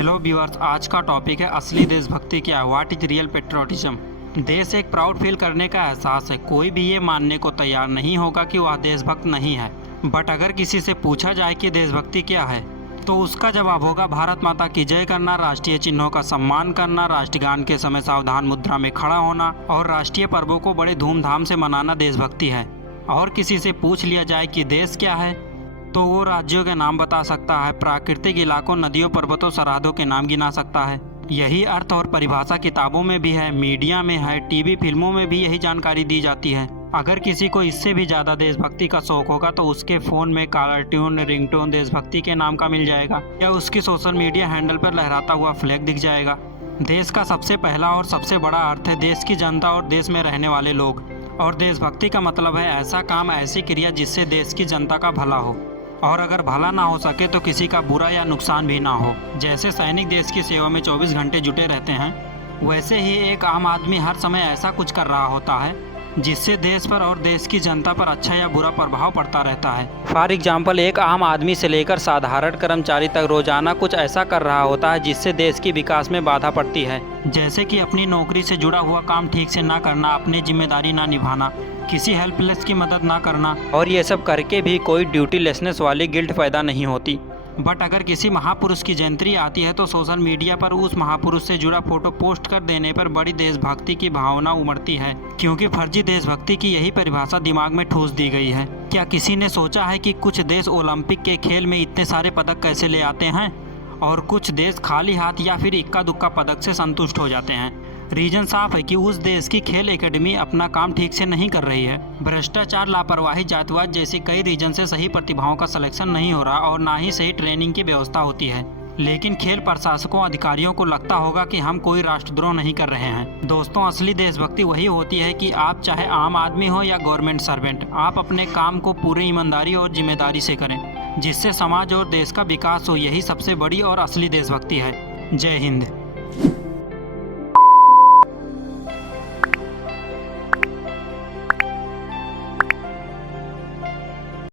Hello viewers, आज का topic है असली देशभक्ति क्या, व्हाट इज रियल पेट्रियोटिज्म। देश एक प्राउड फील करने का एहसास है। कोई भी ये मानने को तैयार नहीं होगा कि वह देशभक्त नहीं है। बट अगर किसी से पूछा जाए कि देशभक्ति क्या है तो उसका जवाब होगा भारत माता की जय करना, राष्ट्रीय चिन्हों का सम्मान करना, राष्ट्रगान के समय सावधान मुद्रा में खड़ा होना और राष्ट्रीय पर्वों को बड़े धूमधाम से मनाना देशभक्ति है। और किसी से पूछ लिया जाए कि देश क्या है तो वो राज्यों के नाम बता सकता है, प्राकृतिक इलाकों, नदियों, पर्वतों, सरहदों के नाम गिना सकता है। यही अर्थ और परिभाषा किताबों में भी है, मीडिया में है, टीवी फिल्मों में भी यही जानकारी दी जाती है। अगर किसी को इससे भी ज़्यादा देशभक्ति का शौक होगा तो उसके फ़ोन में कॉलर ट्यून, रिंगटोन देशभक्ति के नाम का मिल जाएगा या उसकी सोशल मीडिया हैंडल पर लहराता हुआ फ्लैग दिख जाएगा। देश का सबसे पहला और सबसे बड़ा अर्थ है देश की जनता और देश में रहने वाले लोग। और देशभक्ति का मतलब है ऐसा काम, ऐसी क्रिया जिससे देश की जनता का भला हो, और अगर भला ना हो सके तो किसी का बुरा या नुकसान भी ना हो। जैसे सैनिक देश की सेवा में 24 घंटे जुटे रहते हैं, वैसे ही एक आम आदमी हर समय ऐसा कुछ कर रहा होता है जिससे देश पर और देश की जनता पर अच्छा या बुरा प्रभाव पड़ता रहता है। फॉर एग्जाम्पल, एक आम आदमी से लेकर साधारण कर्मचारी तक रोजाना कुछ ऐसा कर रहा होता है जिससे देश की विकास में बाधा पड़ती है। जैसे कि अपनी नौकरी से जुड़ा हुआ काम ठीक से ना करना, अपनी जिम्मेदारी ना निभाना, किसी हेल्पलेस की मदद ना करना, और ये सब करके भी कोई ड्यूटी लेसनेस वाली गिल्ट पैदा नहीं होती। बट अगर किसी महापुरुष की जयंती आती है तो सोशल मीडिया पर उस महापुरुष से जुड़ा फोटो पोस्ट कर देने पर बड़ी देशभक्ति की भावना उमड़ती है, क्योंकि फर्जी देशभक्ति की यही परिभाषा दिमाग में ठूस दी गई है। क्या किसी ने सोचा है कि कुछ देश ओलंपिक के खेल में इतने सारे पदक कैसे ले आते हैं और कुछ देश खाली हाथ या फिर इक्का दुक्का पदक से संतुष्ट हो जाते हैं? रीजन साफ है कि उस देश की खेल एकेडमी अपना काम ठीक से नहीं कर रही है। भ्रष्टाचार, लापरवाही, जातिवाद जैसी कई रीजन से सही प्रतिभाओं का सिलेक्शन नहीं हो रहा और ना ही सही ट्रेनिंग की व्यवस्था होती है। लेकिन खेल प्रशासकों, अधिकारियों को लगता होगा कि हम कोई राष्ट्रद्रोह नहीं कर रहे हैं। दोस्तों, असली देशभक्ति वही होती है कि आप चाहे आम आदमी हो या गवर्नमेंट सर्वेंट, आप अपने काम को पूरी ईमानदारी और जिम्मेदारी से करें, जिससे समाज और देश का विकास हो। यही सबसे बड़ी और असली देशभक्ति है। जय हिंद।